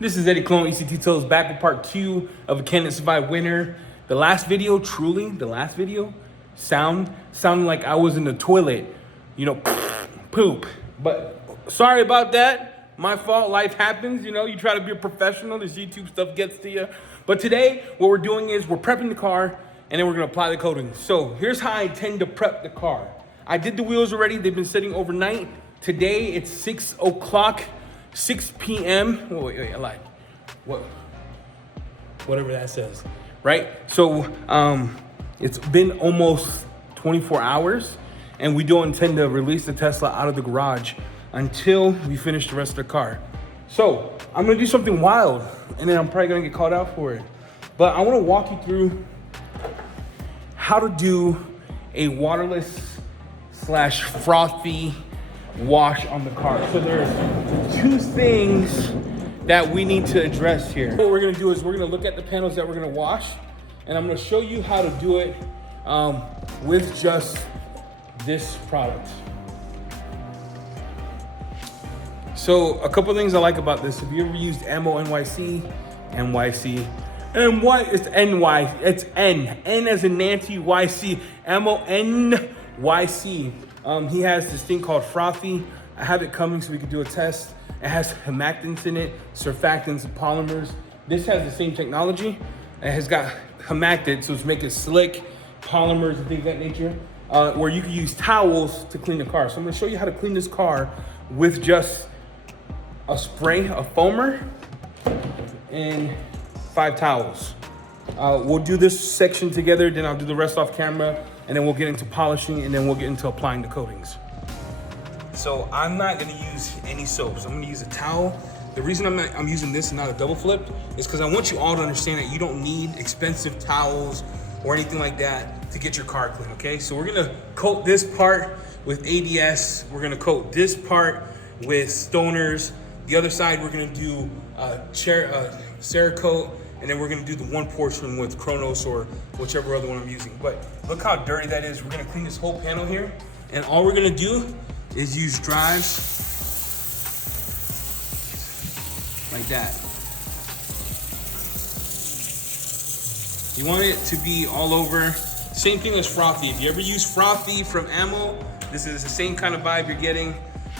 This is Eddie Clone ECT Tales back with part 2 of a Can It Survive Winter. The last video, sounded like I was in the toilet, poop. But sorry about that. My fault, life happens, you try to be a professional, this YouTube stuff gets to you. But today, what we're doing is we're prepping the car and then we're gonna apply the coating. So here's how I tend to prep the car. I did the wheels already, they've been sitting overnight. Today, it's 6 o'clock. 6 p.m. Oh, wait, I lied. Whatever that says, right? So it's been almost 24 hours, and we don't intend to release the Tesla out of the garage until we finish the rest of the car. So I'm gonna do something wild, and then I'm probably gonna get called out for it. But I wanna walk you through how to do a waterless / frothy wash on the car. So there's two things that we need to address here. What we're gonna do is we're gonna look at the panels that we're gonna wash, and I'm gonna show you how to do it with just this product. So a couple things I like about this, if you ever used Ammo NYC, it's NY, it's N as in Nancy, YC, Ammo NYC. He has this thing called Frothy. I have it coming so we can do a test. It has humectants in it, surfactants, and polymers. This has the same technology. It has got humectant, so it's making it slick, polymers and things of that nature, where you can use towels to clean the car. So I'm gonna show you how to clean this car with just a spray, a foamer, and 5 towels. We'll do this section together, then I'll do the rest off camera, and then we'll get into polishing, and then we'll get into applying the coatings. So I'm not gonna use any soaps. I'm gonna use a towel. The reason I'm using this and not a double flip is because I want you all to understand that you don't need expensive towels or anything like that to get your car clean, okay? So we're gonna coat this part with ADS. We're gonna coat this part with stoners. The other side, we're gonna do Cerakote, and then we're gonna do the one portion with Kronos or whichever other one I'm using. But look how dirty that is. We're gonna clean this whole panel here, and all we're gonna do is use drives like that. You want it to be all over. Same thing as Frothy. If you ever use Frothy from Ammo, this is the same kind of vibe you're getting.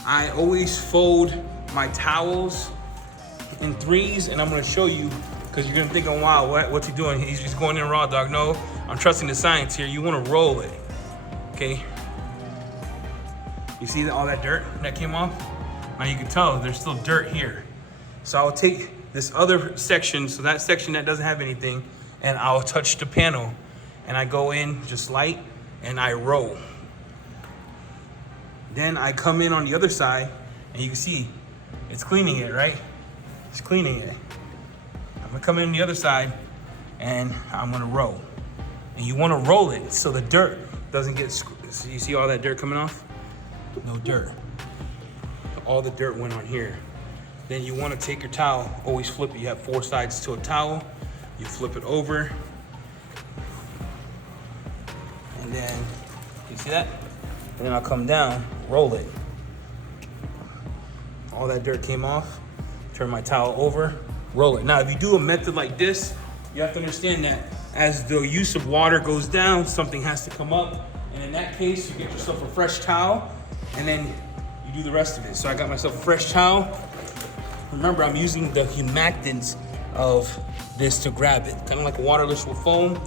I always fold my towels in 3s, and I'm gonna show you, because you're gonna think, oh wow, what's he doing? He's just going in raw, dog. No, I'm trusting the science here. You wanna roll it, okay? You see all that dirt that came off? Now you can tell there's still dirt here. So I'll take this other section, so that section that doesn't have anything, and I'll touch the panel, and I go in just light, and I roll. Then I come in on the other side, and you can see it's cleaning it, right? It's cleaning it. I'm gonna come in the other side, and I'm gonna roll. And you wanna roll it so the dirt doesn't get, so you see all that dirt coming off? No dirt. All the dirt went on here. Then you wanna take your towel, always flip it. You have 4 sides to a towel. You flip it over. And then, you see that? And then I'll come down, roll it. All that dirt came off. Turn my towel over, roll it. Now, if you do a method like this, you have to understand that as the use of water goes down, something has to come up. And in that case, you get yourself a fresh towel, and then you do the rest of it. So I got myself a fresh towel. Remember, I'm using the humectants of this to grab it. Kind of like a waterless with foam.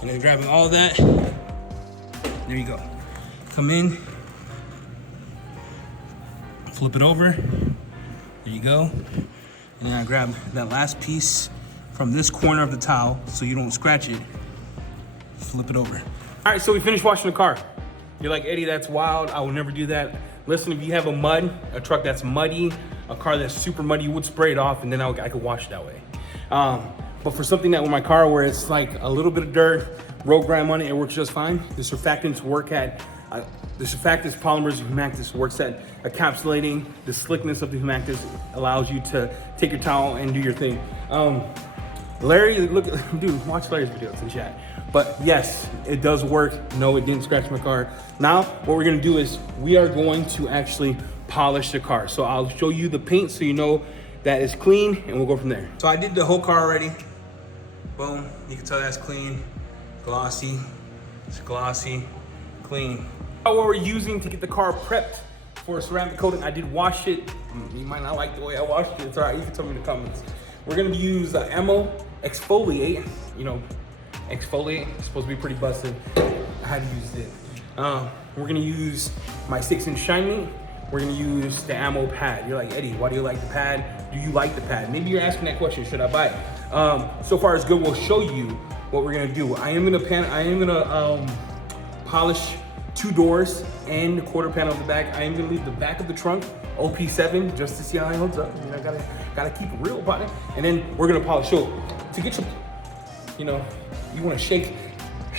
And then grabbing all that. There you go. Come in. Flip it over. There you go. And then I grab that last piece from this corner of the towel so you don't scratch it. Flip it over. All right, so we finished washing the car. You're like, Eddie, that's wild. I will never do that. Listen, if you have a truck that's muddy, a car that's super muddy, you would spray it off, and then I could wash it that way. But for something that with my car where it's like a little bit of dirt, road grime on it, it works just fine. The surfactants work at, the surfactants, polymers, and humectants works at encapsulating. The slickness of the humectants allows you to take your towel and do your thing. Larry, look, dude, watch Larry's videos in chat. But yes, it does work. No, it didn't scratch my car. Now, what we're gonna do is we are going to actually polish the car. So I'll show you the paint so you know that is clean, and we'll go from there. So I did the whole car already. Boom, you can tell that's clean, glossy, it's glossy, clean. What we're using to get the car prepped for ceramic coating, I did wash it. You might not like the way I washed it, it's all right, you can tell me in the comments. We're gonna use Armour exfoliate, you know, exfoliate, it's supposed to be pretty busted. I had to use it. We're gonna use my 6-inch shine meat. We're gonna use the Armour pad. You're like, Eddie, why do you like the pad? Do you like the pad? Maybe you're asking that question, should I buy it? So far as good, we'll show you what we're gonna do. I am gonna polish 2 doors and the quarter panel of the back. I am gonna leave the back of the trunk OP7 just to see how it holds up. You know, gotta keep it real about it. And then we're gonna polish. So to get your, you know, you wanna shake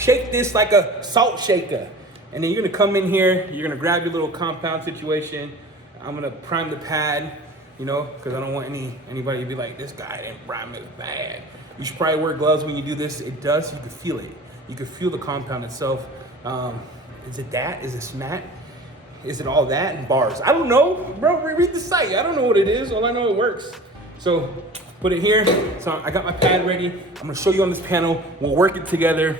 this like a salt shaker. And then you're gonna come in here, you're gonna grab your little compound situation. I'm gonna prime the pad, you know, because I don't want anybody to be like, this guy didn't prime his pad. You should probably wear gloves when you do this. It does, you can feel it. You can feel the compound itself. Is it that? Is it matte? Is it all that and bars? I don't know, bro, read the site. I don't know what it is, all I know it works. So put it here. So I got my pad ready. I'm gonna show you on this panel. We'll work it together.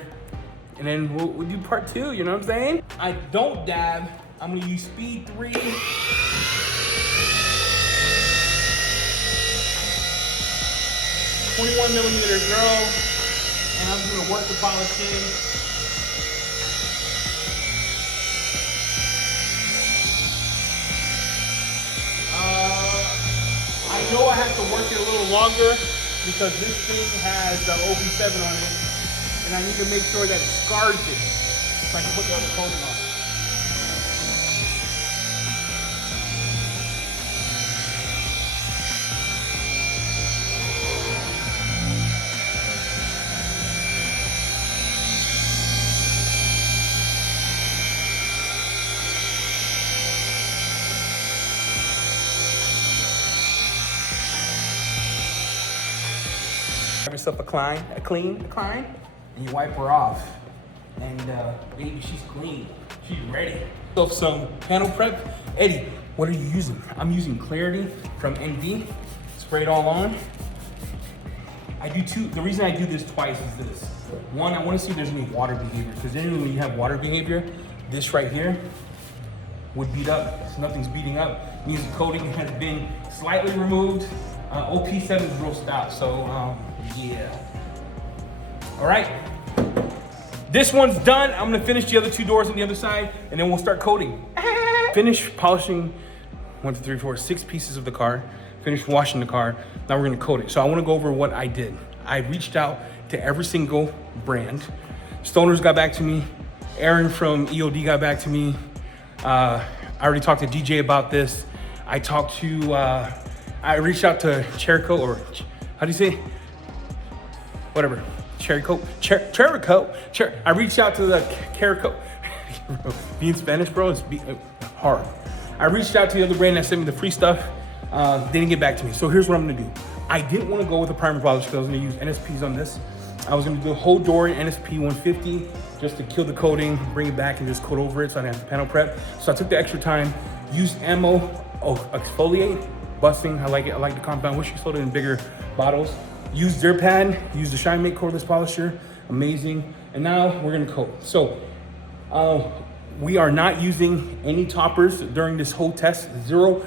And then we'll do part 2, you know what I'm saying? I don't dab, I'm gonna use speed 3. 21mm girl, and I'm just gonna work the polishing. I know I have to work it a little longer because this thing has the OB7 on it. And I need to make sure that it scars it so I can put the other coating on. Have yourself a clean, and you wipe her off. And baby, she's clean. She's ready. So some panel prep. Eddie, what are you using? I'm using Clarity from ND. Spray it all on. I do 2. The reason I do this twice is this. One, I want to see if there's any water behavior. Because generally when you have water behavior, this right here would beat up. So nothing's beating up. Means the coating has been slightly removed. OP7 is real stout. So yeah. All right, this one's done. I'm gonna finish the other 2 doors on the other side, and then we'll start coating. Finish polishing 1, 2, 3, 4, 6 pieces of the car. Finish washing the car. Now we're gonna coat it. So I wanna go over what I did. I reached out to every single brand. Stoners got back to me. Aaron from EOD got back to me. I already talked to DJ about this. I reached out to Cerakote, or how do you say? Whatever. Cerakote. I reached out to the Cerakote. Being Spanish, bro, is hard. I reached out to the other brand that sent me the free stuff. They didn't get back to me. So here's what I'm gonna do. I didn't want to go with a primer polish because I was gonna use NSPs on this. I was gonna do a whole door in NSP 150 just to kill the coating, bring it back and just coat over it so I didn't have to panel prep. So I took the extra time, used Armour exfoliate, busting. I like it. I like the compound. Wish you sold it in bigger bottles. Use their pad, use the Shine Mate cordless polisher, amazing. And now we're gonna coat. So we are not using any toppers during this whole test. Zero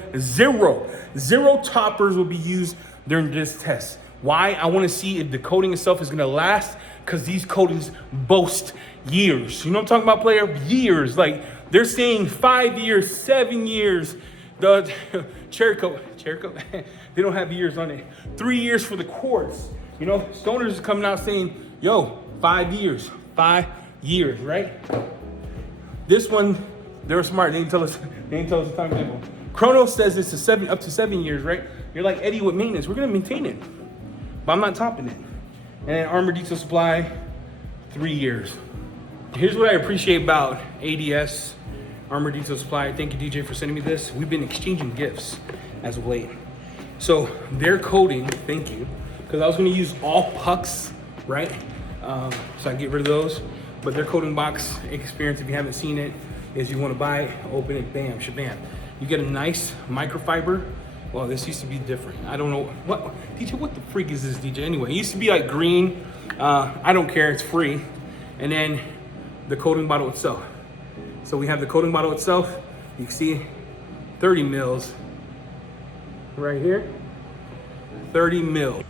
toppers will be used during this test. Why? I wanna see if the coating itself is gonna last, because these coatings boast years. You know what I'm talking about, player? Years. Like they're saying 5 years, 7 years. The Cerakote, they don't have years on it. 3 years for the quartz. You know, Stoners is coming out saying, yo, 5 years, 5 years, right? This one, they were smart. They didn't tell us the timetable. Kronos says it's up to 7 years, right? You're like, Eddie, with maintenance, we're gonna maintain it, but I'm not topping it. And then Armour Detail Supply, 3 years. Here's what I appreciate about ADS, Armour Detail Supply. Thank you, DJ, for sending me this. We've been exchanging gifts as of late. So their coating, thank you, because I was gonna use all pucks, right? So I get rid of those. But their coating box experience, if you haven't seen it, is you wanna buy it, open it, bam, shabam. You get a nice microfiber, Well, this used to be different. I don't know what DJ. What the freak is this DJ anyway? It used to be like green. I don't care. It's free. And then the coating bottle itself. So we have the coating bottle itself. You can see 30 mils right here. 30 mil.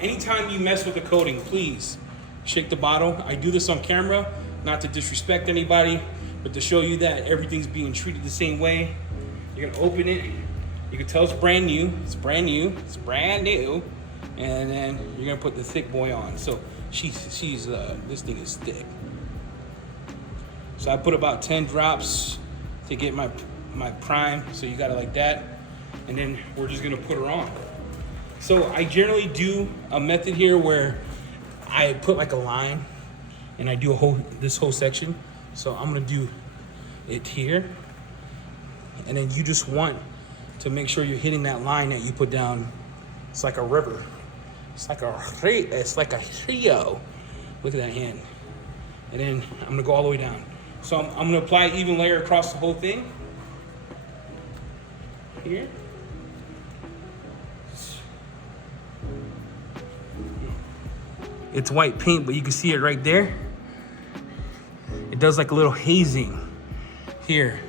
Anytime you mess with the coating, please shake the bottle. I do this on camera, not to disrespect anybody, but to show you that everything's being treated the same way. You're gonna open it. You can tell it's brand new. It's brand new. It's brand new. And then you're gonna put the thick boy on. So this thing is thick. So I put about 10 drops to get my prime. So you got it like that. And then we're just gonna put her on. So I generally do a method here where I put like a line and I do this whole section. So I'm gonna do it here. And then you just want to make sure you're hitting that line that you put down. It's like a river. It's like a rio. Look at that hand. And then I'm gonna go all the way down. So I'm gonna apply even layer across the whole thing. Here. It's white paint, but you can see it right there. It does like a little hazing here.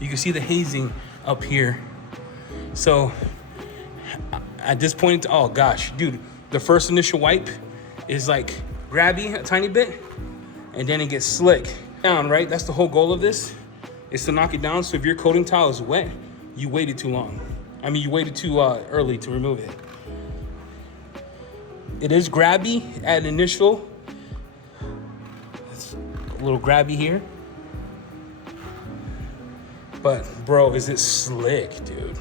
You can see the hazing up here. So at this point, oh gosh, dude, the first initial wipe is like grabby a tiny bit, and then it gets slick down, right? That's the whole goal of this, is to knock it down. So if your coating towel is wet, you waited too long. I mean, you waited too early to remove it. It is grabby at initial. It's a little grabby here. But bro, is it slick, dude?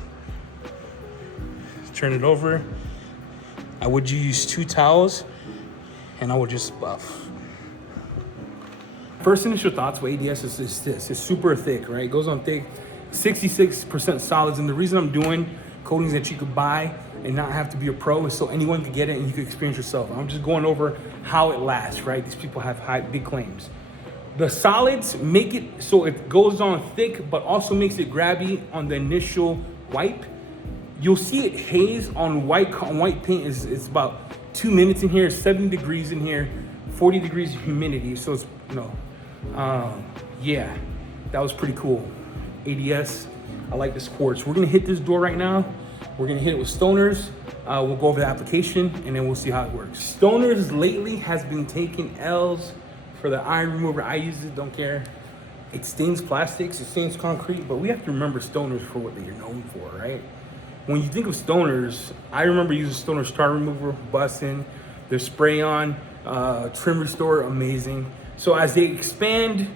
Turn it over. I would use 2 towels and I would just buff. First initial thoughts with ADS is this. It's super thick, right? It goes on thick, 66% solids. And the reason I'm doing coatings that you could buy and not have to be a pro is so anyone can get it and you can experience yourself. I'm just going over how it lasts, right? These people have big claims. The solids make it so it goes on thick, but also makes it grabby on the initial wipe. You'll see it haze on white paint. It's about 2 minutes in here, 70 degrees in here, 40 degrees humidity. So it's, yeah, that was pretty cool. ADS, I like this quartz. We're gonna hit this door right now. We're gonna hit it with stoners. We'll go over the application and then we'll see how it works. Stoners lately has been taking L's for the iron remover. I use it, don't care. It stains plastics, it stains concrete, but we have to remember stoners for what they're known for, right? When you think of stoners, I remember using stoner star remover, bussin', their spray on, trim restore, amazing. So as they expand,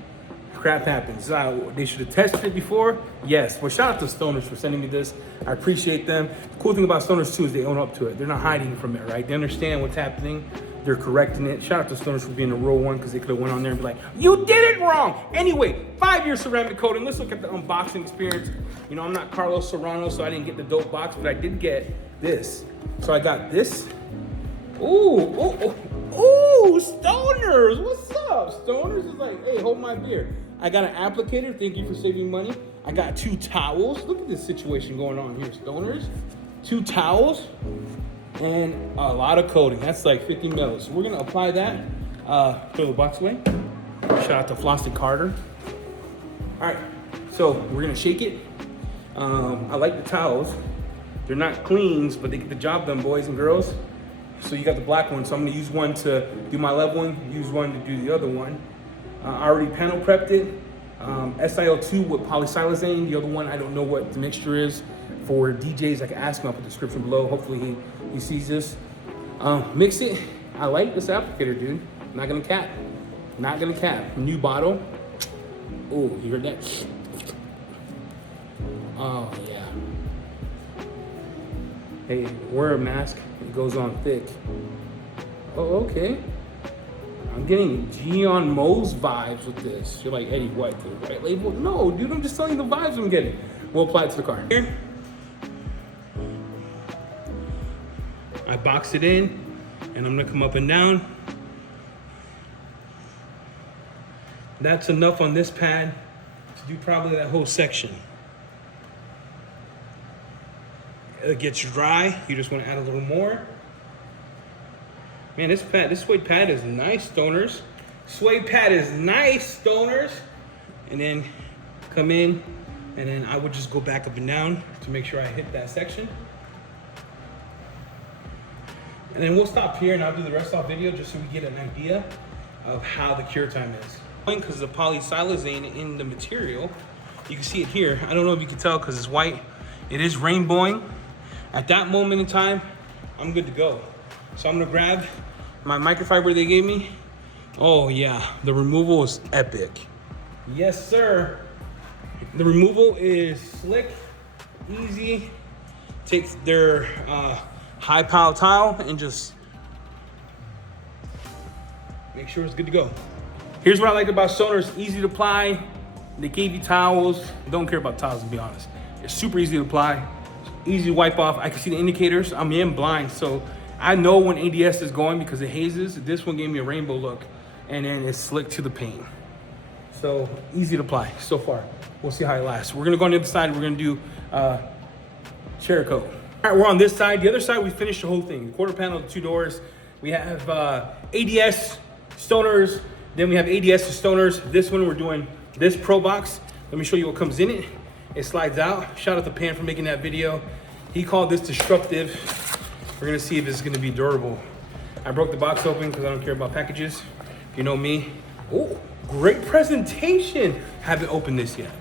crap happens. They should have tested it before, yes. Well, shout out to stoners for sending me this. I appreciate them. The cool thing about stoners too is they own up to it. They're not hiding from it, right? They understand what's happening. They're correcting it. Shout out to stoners for being a real one, because they could have went on there and be like, you did it wrong. Anyway, 5-year ceramic coating. Let's look at the unboxing experience. You know, I'm not Carlos Serrano, so I didn't get the dope box, but I did get this. So I got this. Ooh, stoners. What's up? Stoners is like, hey, hold my beer. I got an applicator. Thank you for saving money. I got 2 towels. Look at this situation going on here, stoners. 2 towels. And a lot of coating. That's like 50 mils. So we're gonna apply that. Throw the box away. Shout out to Flossie Carter. All right, so we're gonna shake it. I like the towels. They're not cleans, but they get the job done, boys and girls. So you got the black one. So I'm gonna use one to do my leveling, use one to do the other one. I already panel prepped it. SiO2 with polysilazane. The other one, I don't know what the mixture is. For DJs, I can ask him, I'll put the description below. Hopefully he sees this. Mix it. I like this applicator, dude. Not gonna cap. Not gonna cap. New bottle. Oh, you heard that? Oh, yeah. Hey, wear a mask. It goes on thick. Oh, okay. I'm getting Gion Mo's vibes with this. You're like, Eddie, what, the white label? No, dude, I'm just telling you the vibes I'm getting. We'll apply it to the car. Here. I box it in, and I'm gonna come up and down. That's enough on this pad to do probably that whole section. it gets dry, you just want to add a little more. Man, this suede pad is nice, stoners. Suede pad is nice, stoners. And then come in, and then I would just go back up and down to make sure I hit that section. And then we'll stop here and I'll do the rest of the video just so we get an idea of how the cure time is. Because the polysilazane in the material, you can see it here. I don't know if you can tell because it's white. It is rainbowing. At that moment in time, I'm good to go. So I'm gonna grab my microfiber they gave me. Oh yeah, the removal is epic. Yes, sir. The removal is slick, easy. Take their high pile towel and just make sure it's good to go. Here's what I like about Sonar's, easy to apply. They gave you towels. Don't care about towels, to be honest. It's super easy to apply, easy to wipe off. I can see the indicators. I'm in blind, so I know when ADS is going because it hazes. This one gave me a rainbow look, and then it's slick to the paint. So easy to apply so far. We'll see how it lasts. We're gonna go on the other side. We're gonna do Cerakote. All right, we're on this side. The other side, we finished the whole thing. The quarter panel, the 2 doors. We have ADS, stoners. Then we have ADS to stoners. This one, we're doing this Pro Box. Let me show you what comes in it. It slides out. Shout out to Pan for making that video. He called this destructive. We're gonna see if it's gonna be durable. I broke the box open because I don't care about packages. You know me. Oh, great presentation. Haven't opened this yet.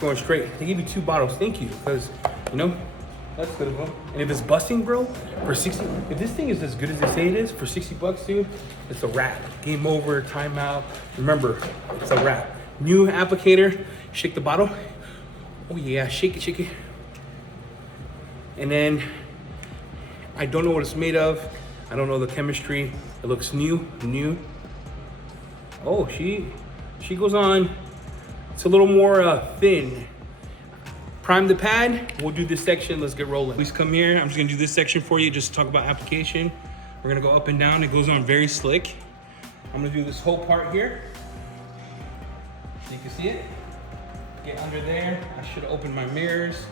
Going straight. They gave you 2 bottles. Thank you, because you know that's good of them. And if it's busting, bro, for 60, if this thing is as good as they say it is, for 60 bucks, dude, it's a wrap. Game over, timeout. Remember, it's a wrap. New applicator. Shake the bottle. Oh yeah, shake it, shake it. And then I don't know what it's made of. I don't know the chemistry. It looks new. Oh, she goes on. It's a little more thin. Prime the pad. We'll do this section. Let's get rolling. Please come here. I'm just gonna do this section for you, just to talk about application. We're gonna go up and down. It goes on very slick. I'm gonna do this whole part here. So you can see it. Get under there. I should have opened my mirrors.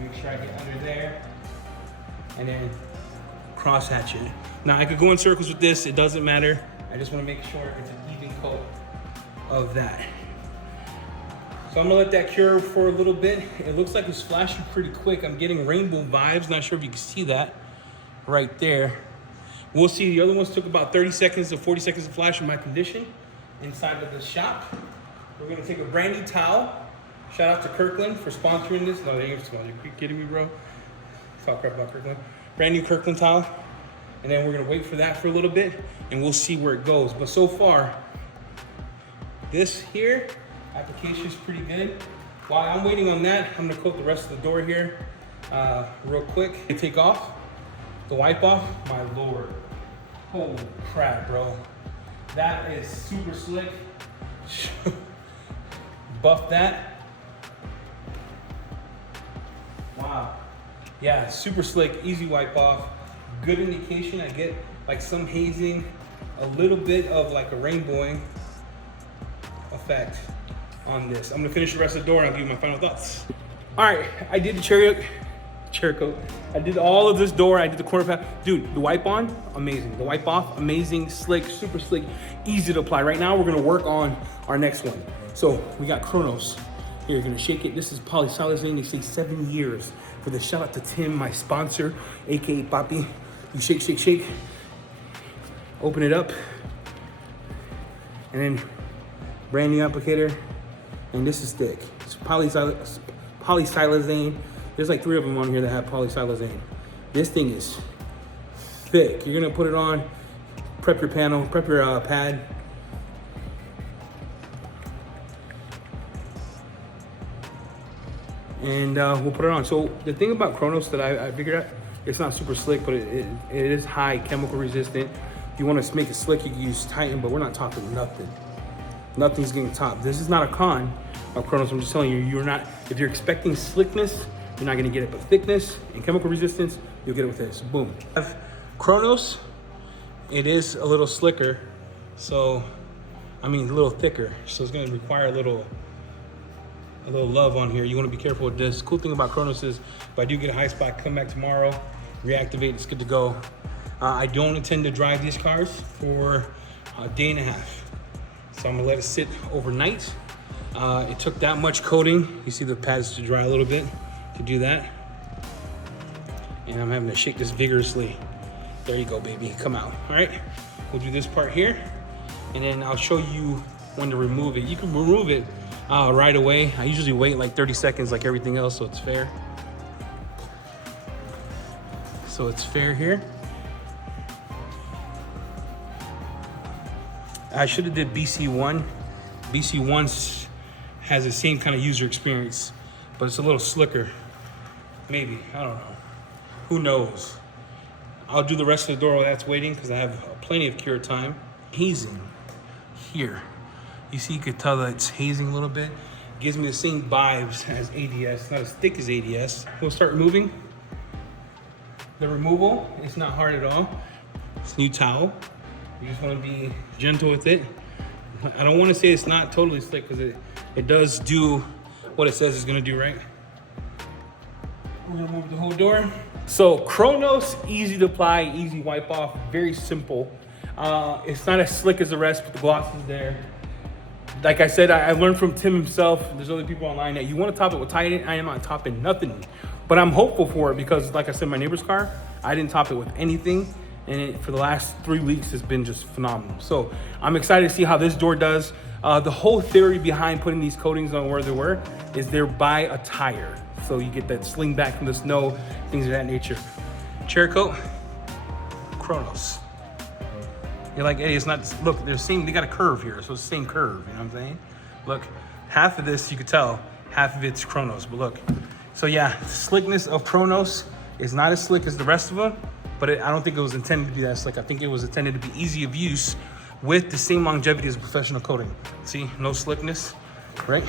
Make sure I get under there. And then cross hatch it. Now I could go in circles with this. It doesn't matter. I just want to make sure it's an even coat of that. So I'm gonna let that cure for a little bit. It looks like it's flashing pretty quick. I'm getting rainbow vibes. Not sure if you can see that right there. We'll see. The other ones took about 30 seconds to 40 seconds to flash in my condition inside of the shop. We're gonna take a brand new towel. Shout out to Kirkland for sponsoring this. No, they ain't sponsoring. Are you kidding me, bro? Talk crap about Kirkland. Brand new Kirkland towel. And then we're gonna wait for that for a little bit and we'll see where it goes. But so far, this here, application is pretty good. While I'm waiting on that, I'm gonna coat the rest of the door here real quick. Take off the wipe off. My Lord, holy crap, bro. That is super slick. Buff that. Wow. Yeah, super slick, easy wipe off. Good indication. I get like some hazing, a little bit of like a rainbowing effect on this. I'm gonna finish the rest of the door and I'll give you my final thoughts. All right, I did the Cerakote. I did all of this door. I did the corner pad. Dude, the wipe on, amazing. The wipe off, amazing, slick, super slick, easy to apply. Right now, we're gonna work on our next one. So we got Kronos. Here, you're gonna shake it. This is polysilazane. They say 7 years. For the shout out to Tim, my sponsor, AKA Papi. You shake, shake, shake. Open it up. And then brand new applicator. And this is thick. It's polysilazane. There's like 3 of them on here that have polysilazane. This thing is thick. You're gonna put it on, prep your panel, prep your pad. And we'll put it on. So the thing about Kronos that I figured out, it's not super slick, but it is high chemical resistant. If you want to make it slick, you can use Titan, but we're not talking nothing. Nothing's getting top. This is not a con of Kronos. I'm just telling you, you're not, if you're expecting slickness, you're not gonna get it, but thickness and chemical resistance, you'll get it with this, boom. Kronos, it is a little slicker, so, I mean, a little thicker. So it's gonna require a little a little love on here. You want to be careful with this. Cool thing about Kronos is if I do get a high spot, come back tomorrow, reactivate, it's good to go. I don't intend to drive these cars for a day and a half. So I'm gonna let it sit overnight. It took that much coating. You see the pads to dry a little bit to do that. And I'm having to shake this vigorously. There you go, baby, come out. All right, we'll do this part here, and then I'll show you when to remove it. You can remove it right away. I usually wait like 30 seconds like everything else, so it's fair. So it's fair here. I should have did BC1. BC1 has the same kind of user experience, but it's a little slicker. Maybe, I don't know. Who knows? I'll do the rest of the door while that's waiting because I have plenty of cure time. Hazing here. You see, you could tell that it's hazing a little bit. Gives me the same vibes as ADS, not as thick as ADS. We'll start removing. The removal, it's not hard at all. It's a new towel. You just want to be gentle with it. I don't want to say it's not totally slick because it does do what it says it's going to do, right? We're going to move the whole door. So Kronos, easy to apply, easy wipe off, very simple. It's not as slick as the rest, but the gloss is there. Like I said, I learned from Tim himself. There's other people online that you want to top it with Titan. I am not topping nothing, but I'm hopeful for it because, like I said, my neighbor's car, I didn't top it with anything. And for the last 3 weeks, it's been just phenomenal. So I'm excited to see how this door does. The whole theory behind putting these coatings on where they were is they're by a tire. So you get that sling back from the snow, things of that nature. Cerakote, Kronos. You're like, hey, it's not, look, they're same, they got a curve here, so it's the same curve, you know what I'm saying? Look, half of this, you could tell, half of it's Kronos, but look. So yeah, the slickness of Kronos is not as slick as the rest of them, but I don't think it was intended to be that slick. I think it was intended to be easy of use with the same longevity as a professional coating. See, no slickness, right?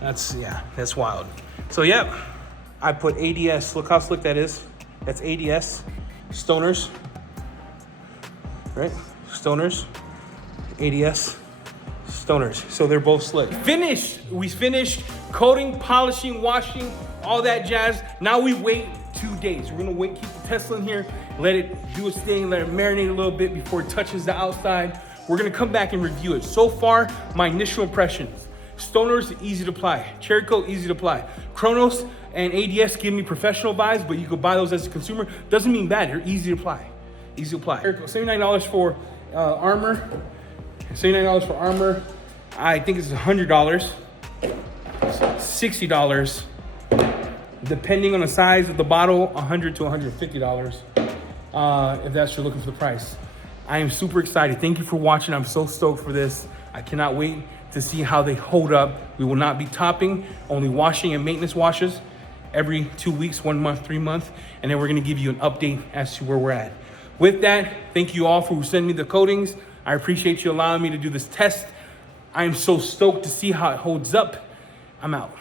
That's wild. So yeah, I put ADS, look how slick that is. That's ADS, Stoners, right? Stoners, ADS, Stoners. So they're both slick. We finished coating, polishing, washing, all that jazz. Now we wait 2 days. We're gonna wait, keep the Tesla in here, let it do its thing, let it marinate a little bit before it touches the outside. We're gonna come back and review it. So far, my initial impressions. Stoners, easy to apply. Cerakote, easy to apply. Kronos and ADS give me professional vibes, but you could buy those as a consumer. Doesn't mean bad, they're easy to apply. Easy to apply. Cerakote, $79 for Armour. $79 for Armour. I think it's $100. $60. Depending on the size of the bottle, $100 to $150. If that's you're looking for the price. I am super excited. Thank you for watching. I'm so stoked for this. I cannot wait to see how they hold up. We will not be topping, only washing and maintenance washes every 2 weeks, 1 month, 3 months, and then we're gonna give you an update as to where we're at. With that, thank you all for sending me the coatings. I appreciate you allowing me to do this test. I am so stoked to see how it holds up. I'm out.